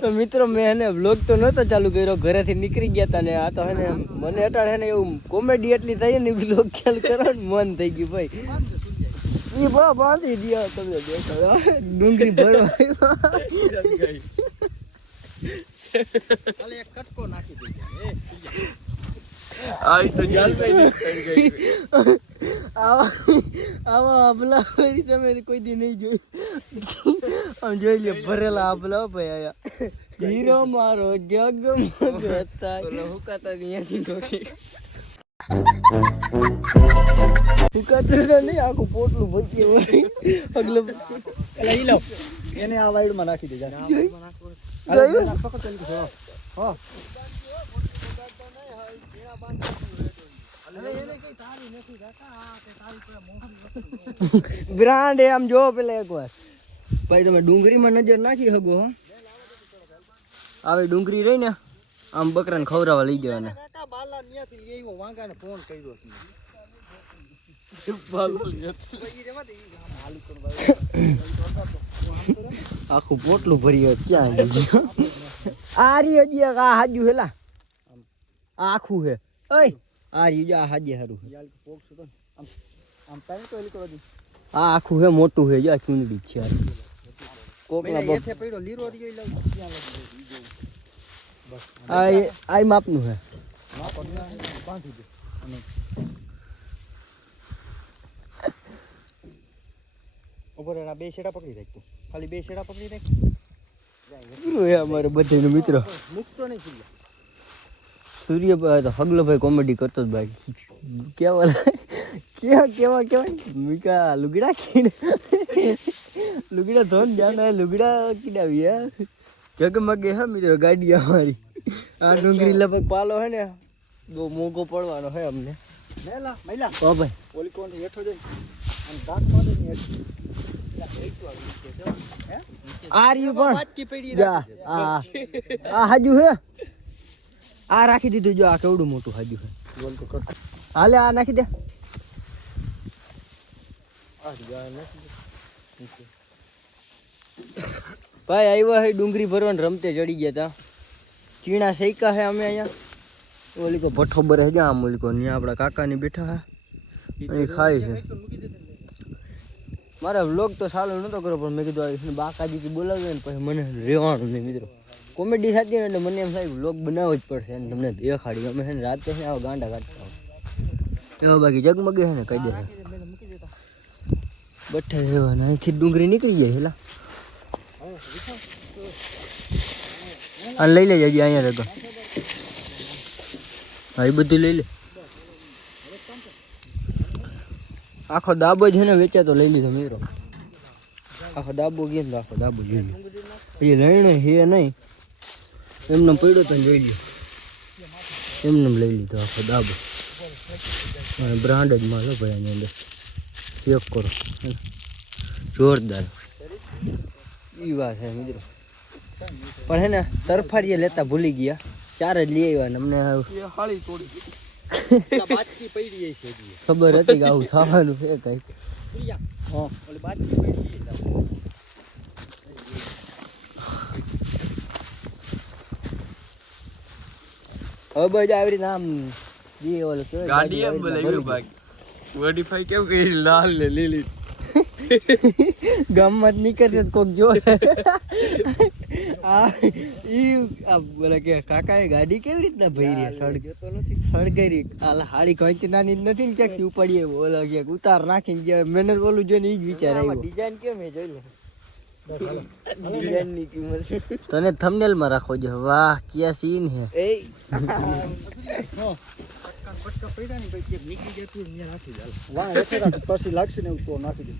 તો મિત્રો મેં એને વ્લોગ તો નહોતો ચાલુ કર્યો, ઘરેથી નીકળી ગયા હતા ને આ તો હે ને મને અટાણે ને એવું કોમેડી એટલી થઈ ને વ્લોગ ચાલુ કરવાનું મન થઈ ગયું ભાઈ. ઈ બા બાંધી દિયા તમે દેખાડો ડુંગળી ભરવા ખાલી એક કટકો નાખી દેજો. આ તો જાલભાઈ કરી ગઈ. આવા આબલા તમે કોઈ દી નહીં જોઈ. આમ જોઈ લે ભરેલા આબલા ભાઈ આયા. હીરો મારો જગમગતા હુકાતા ત્યાંથી ઠોકી હુકાતા નહીં આખું પોટલું ભચી હોય અગલો એલા ઈ લો એને આ વાઈડમાં નાખી દેજો. હા બ્રાન્ડ આમ જો પેલા એકવાર ભાઈ તમે ડુંગળીમાં નજર નાખી શકો હો. આવે ડુંગળી રહી ને આમ બકરાને ખવડાવવા લઈ જવાના. આખું પોટલું ભરી ક્યાં આ રી હજી આ હાજુ હેલા આખું હે ઓય આ રી આ હાજે હારું આ આખું હે મોટું હે જો ચૂંદડી છે કોકના એથે પડ્યો લીરો રીયો લાવ ક્યાં લાગી આ માપનું હે બાંધી દે. ઉપર એના બે છેડા પકડી રાખ તું, ખાલી બે છેડા પકડી રાખ. પૂરું હે અમારે બધાનો મિત્ર મુકતો નહીં સૂર્ય. સૂર્યભાઈ તો હગલોભાઈ કોમેડી કરતો જ ભાઈ કેવા મીકા લુગડા કીને લુગડા ધોન જાને લુગડા કીડાવી હે જગમગે હે મિત્રો ગાડી અમારી. આ ડુંગળી લગભગ પાલો હે ને બહુ મોંઘો પડવાનો હે અમને. મેલા મૈલા ઓ ભાઈ ઓલી કોણ હેઠો જઈ અને દાંત મારે ની હેઠ આ રહ્યું પણ વાટકી પડી જા આ હાજુ હે આ રાખી દીધું જો આ કેવડું મોટું હાજુ હે. બોલ તો કર. હાલે આ નાખી દે. આ જા નાખી દે. ભાઈ આવ્યા હે ડુંગળી ભરવાનું રમતે ચડી ગયા તા. ચીણા શેકા હે અમે અહીંયા ઓલી કો ભઠ્ઠો બરે જા આમ ઓલી કો ત્યાં આપણા કાકાની બેઠા હે એ ખાય છે. મારા વ્લોગ તો સાલો નતો કર્યો પણ મેં કીધું બાકાજીથી બોલાવ્યો ને પછી મને રહેવાનું નહીં મિત્રો. કોમેડી થતી ને એટલે મને એમ થાય વ્લોગ બનાવવો જ પડશે અને તમને દેખાડી. અમે છે ને રાતે છે આવા ગાંડા કાઢતા એવા બાકી જગમગે છે ને કહી દે બઠ્ઠા રહેવાના અહીંથી ડુંગળી નીકળી જાય હેલા આ લઈ લેજે હજી અહીંયા રહેતો હા એ બધું લઈ લે. આખો દાબો છે ને વેચાતો લઈ લીધો મિત્રો. આખો દાબો ગયો ને આખો દાબો જોઈ લો એ લઈને હે નહીં એમને પડ્યો તો જોઈ લ્યો એમને લઈ લીધો આખો દાબો. બ્રાન્ડ જ માલ ભાઈ આની અંદર ચેક કરો જોરદાર એ વાત છે મિત્રો. પણ હે ને તરફાડીએ લેતા ભૂલી ગયા 4 જ લઈ આવ્યા ને અમને હાળી તોડી બાટકી પડી છે ખબર હતી કે આવું થવાનું છે કઈ. હા ઓલી બાટકી પડી છે. હવે બધા આવી રીતે આમ જે ઓલો ગાડી એમ બોલાવી ભાઈ મોડિફાઈ કેમ કરી લાલ ને લીલી ગામમાં જ નીકળે કોક જો આ ઈ આ બોલે કે કાકાએ ગાડી કેવી રીતના ભરી સળગાઈ આ હાડી કંઈ નાની નથી ને ક્યાંક ઉપાડીએ બોલો ક્યાંક ઉતાર નાખીને જે મહેનત બોલું જોઈને એ જ વિચાર આવ્યો. ડિઝાઇન કેમ એ જોઈ લે ડિઝાઇનની કિંમત તને થંબનેલમાં રાખો જો. વાહ ક્યાં સીન હે એ પટકા પડ્યા ને ભાઈ કે નીકળી જતું ને નાખી દે. વાહ એટલે પછી લાગશે ને તો નાખી દે.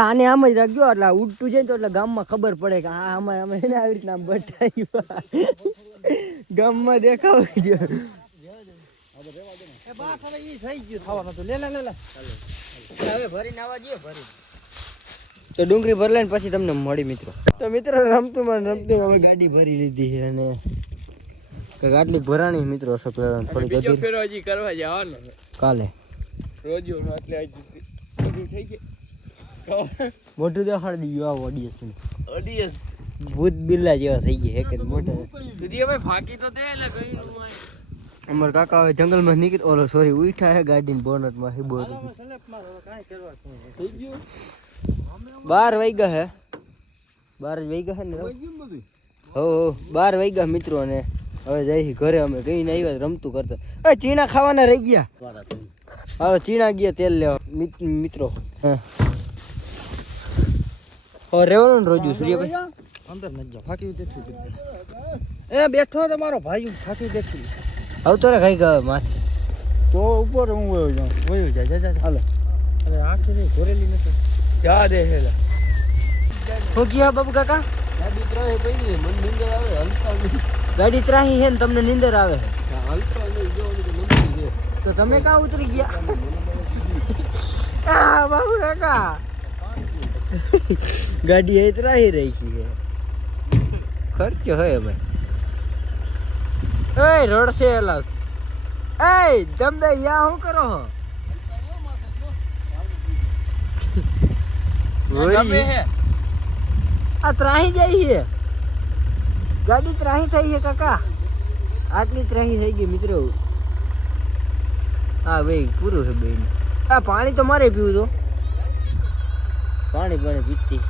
આને આમ જ રાખજો એટલે ઉડતું જાય તો એટલે ગામમાં ખબર પડે કે આ અમારે અમે એને આવી રીતના બટાવ્યું ગામમાં દેખાવજો. એ બા હવે ઈ થઈ ગયું થવાનું તો લે લે લે હવે ભરીને આવવા દે ભરી તો ડુંગળી ભરી લઈને પછી તમને મળી મિત્રો. તો મિત્રો રમતું અમે ગાડી ભરી લીધી છે અને આટલી ભરાણી મિત્રો થોડી બીજો ફેરો હજી કરવા જવાનો કાલે રોજો એટલે થઈ ગઈ મોઢું દેખાડી દીધું આ ઓડિયન્સ ઓડિયન્સ ભૂત બિલ્લા જેવા થઈ ગયા એક જ મોટા સૂર્યભાઈ ફાકી તો દે એટલે કઈ અમાર કાકા હવે જંગલમાં નીકળી ઓલો સોરી ઉઠા હે ગાડીની બોનટમાં હે બોલ થઈ ગયું 12 વાગ્યા હે 12 વાગ્યા હે ને હો 12 વાગ્યા મિત્રો ને હવે જઈ ઘરે અમે કઈ આવ્યા રમતું કરતા એ ચીણા ખાવાના રહી ગયા હવે ચીણા ગયા તેલ લેવા મિત્રો હા હવે રેવાનું ને રોજુ સૂર્યભાઈ અંદર ન જા ફાકી દેખશું એ બેઠો તમારો ભાઈ ફાકી દેખશું આવતો રે કઈ ગયો માથે તો ઉપર હું વયો જા જા હાલો અરે આખી નહીં ઘોરેલી નથી યાદ હેલા હું ગયા બાબુ કાકા ગાડી ત્રાહે પડી મને નીંદર આવે હલતા નહીં ગાડી ત્રાહી છે ને તમને નીંદર આવે છે હલતા નહીં જો ઓલી તો મંદિર છે તો તમે ક્યાં ઉતરી ગયા આ બાબુ કાકા ગાડી એ ત્રાહી રહી છે ખર્ચો હે ભાઈ એ રડશે અલગ એ જમદે યા શું કરો હો ગમે હે આ ત્રાહી જાય છે ગાડી ત્રાહી થઈ છે કાકા આટલી ત્રાહી થઈ ગઈ મિત્રો હા ભાઈ પૂરું છે બેન આ પાણી તો મારે પીવું તો પાણી પીતી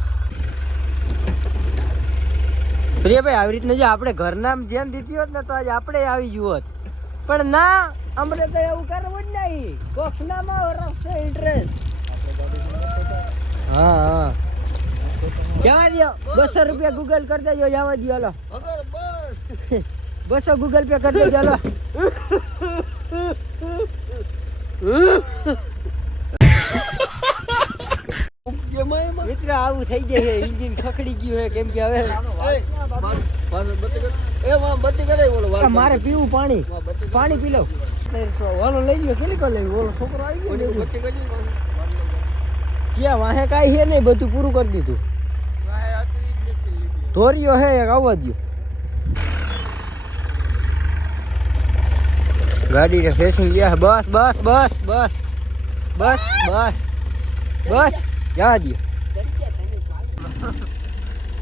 પ્રિયાભાઈ આવી રીતના જો આપણે ઘરના ધ્યાન દીધી હોત ને તો આજે આપણે આવી ગયું હોત પણ ના અમને તો એવું કરવું જ નહીં કોખનામાં વરસશે ઇન્ટરેસ્ટ હા હા જવા દો 200 રૂપિયા ગૂગલ કરી દેજો જવા દો હાલો અગર બસ 200 ગૂગલ પે કરી દેજો હાલો મિત્ર આવું થઈ જાય છે એન્જિન ખખડી ગયું છે કેમ કે હવે મારે પીવું પાણી પી લઉં ઓલો લઈ લ્યો કેટલી કો લેવી ઓલો છોકરો આવી ગયો ક્યાં વાહે કાંઈ છે નહીં બધું પૂરું કરી દીધું ધોરીઓ હે એક આવવા દો ગાડી ને ફેસિંગ ગયા બસ બસ બસ બસ બસ બસ બસ જવા દો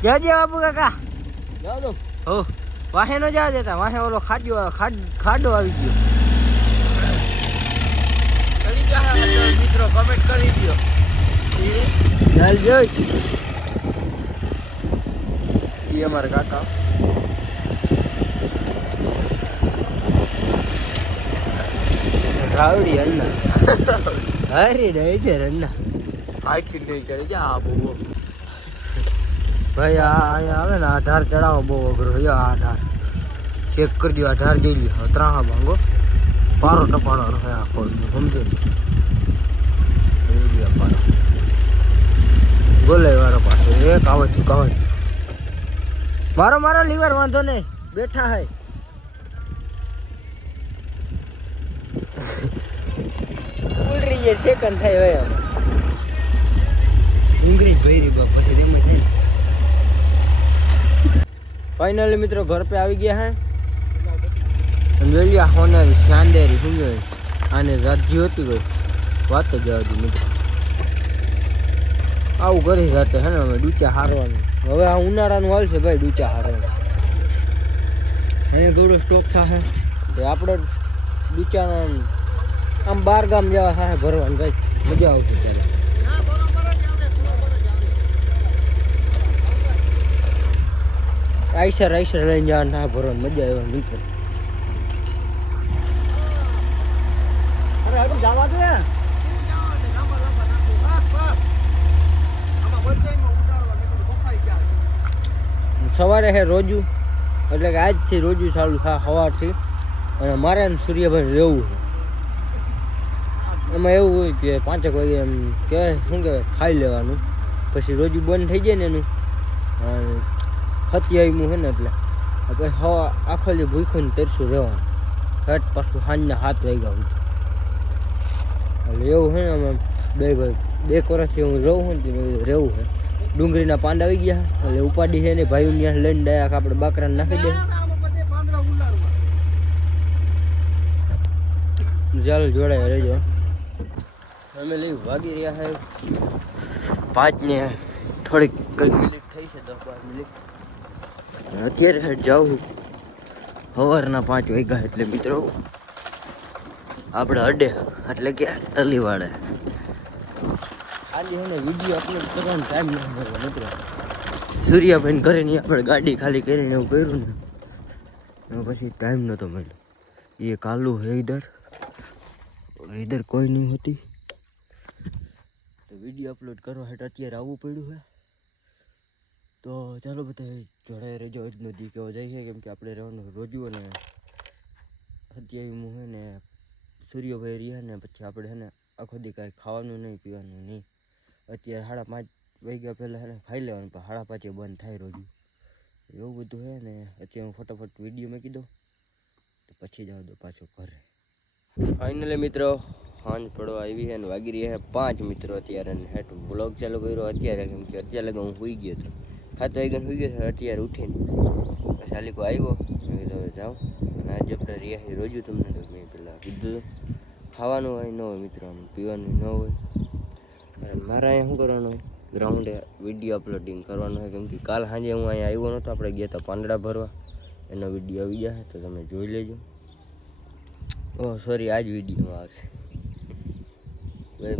જવા દો બાપુ કાકા હો વાહે નો જવા દેતા વાહે ઓલો ખાડો આવી ગયો મિત્રો કમેન્ટ કરી દો ચાલ જોઈ એ અમારા કાકા રાવડી અન્ના હરી રહી છે રન્ના આખી નહીં કરે જા આ બહુ ભાઈ આ અહીંયા આવે ને આ ધાર ચડાવો બહુ અઘરો છે આ ધાર ચેક કરી દો આ ધાર જઈ લ્યો ત્રાહા ભાંગો પારો ટપાડો રહે આખો સમજો ને પારો બોલે વાળો પાછો એક આવે મારો લીવર વાંધો નહીં બેઠા હે ઉલરી જે સેકન્ડ થાય હોય આમ ડુંગળી ભરી બા પછી ધીમે થઈ ફાઇનલી મિત્રો ઘર पे આવી ગયા હે અંજલિયા હોનારી શાનદારી સુંદર આને રાજ્ય હતી કોઈ વાત જ જવા દી મિત્રો આવું કરી રાતે હે ને અમે ડૂચા હારવાનું હવે આ ઉનાળાનું હાલ છે ભાઈ ડૂચા હારવાનું અહીંયા થોડો સ્ટોક થાય તો આપણે ડૂચાના આમ 12 ગામ જેવા થાય ભરવાનું ભાઈ મજા આવશે ત્યારે આઈસર લઈને જવાનું થાય ભરવાનું મજા આવે મિત્રો અરે હજુ જવા દે સવારે હે રોજુ એટલે કે આજથી રોજુ ચાલુ થાય સવારથી અને મારે સૂર્યભાઈ રહેવું છે એમાં એવું હોય કે 5 વાગે એમ કહેવાય શું કહેવાય ખાઈ લેવાનું પછી રોજુ બંધ થઈ જાય ને એનું હત્યાવીમું છે ને એટલે પછી આખો જે ભૂખ્યું ને તરશું રહેવાનું હટ પાછું સાંજના 7 વાગ્યા સુધી એટલે એવું છે ને અમે બે વર્ષથી હું રહું છું ને રહેવું છે ડુંગળીના પાંડા આવી ગયા એટલે ઉપાડી છે ને ભાઈ ત્યાં લઈને ડાયરેક્ટ આપણે બાકરાને નાખી દે ચાલો જોડાય રહેજો અમે લઈ ભાગી રહ્યા છે 5 ને થોડીક કંઈક મિનિટ થઈ છે 10-12 મિનિટ. અત્યારે હેઠ જાઉં સવારના 5 વાગ્યા એટલે મિત્રો આપણે અડે એટલે કે તલીવાડે ખાલી એને વિડીયો અપલોડ કરવાનો ટાઈમ ન મળે મિત્રો. સૂર્યાભાઈ ઘરે નહીં આપણે ગાડી ખાલી કરીને એવું કર્યું ને એમાં પછી ટાઈમ નહોતો મળ્યો. એ કાલું હે ઇધર કોઈ નહીં હતી તો વિડીયો અપલોડ કરવા હેઠ અત્યારે આવવું પડ્યું છે. તો ચાલો બધા જોડાઈ રહેજો. આજનો દી કેવો જાય છે કેમ કે આપણે રહેવાનું રોજુ અને અત્યારે હું હે ને સૂર્યભાઈ રહ્યા ને પછી આપણે છે ને આખો દી કાંઈ ખાવાનું નહીં પીવાનું નહીં. અત્યારે 5:30 વાગ્યા પહેલાં છે ને ખાઈ લેવાનું પણ 5:30 બંધ થાય રોજુ એવું બધું છે ને. અત્યારે હું ફટાફટ વિડીયો મૂકી દઉં તો પછી જાવ દો પાછો ઘરે. ફાઇનલી મિત્રો સાંજ પડવા આવી છે ને વાગી રહ્યા છે 5 મિત્રો. અત્યારે હેઠ બ્લોગ ચાલુ કર્યો અત્યારે કેમ કે અત્યારે લગા હું સૂઈ ગયો હતો. 7 વાગ્યાને સૂઈ ગયો હતો. અત્યારે ઉઠીને પછી આલીકો આવ્યો મેં કીધું હવે જાઉં. અને આજે આપણે રહ્યા રોજુ તમને તો મેં પેલા કીધું ખાવાનું હોય ન હોય મિત્રો આમ પીવાનું ન હોય. અને મારે અહીંયા શું કરવાનું ગ્રાઉન્ડે વિડીયો અપલોડિંગ કરવાનું હોય કેમ કે કાલ સાંજે હું અહીંયા આવ્યો નહોતો. આપણે ગયા હતા પાંદડા ભરવા એનો વિડીયો આવી ગયા તો તમે જોઈ લેજો. ઓહ સોરી આજ વિડીયોમાં આવશે.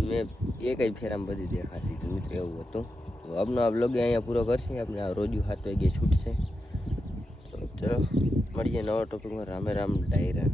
મેં એક જ ફેરામાં બધી દેખાતી હતી મિત્રો એવું હતું. તો આપનો આ બ્લોગ અહીંયા પૂરો કરશે. આપણે આ રોજુ 7 વાગ્યે છૂટશે. તો ચલો મળીએ નવા ટોપિકમાં. રામે રામ ડાયરા.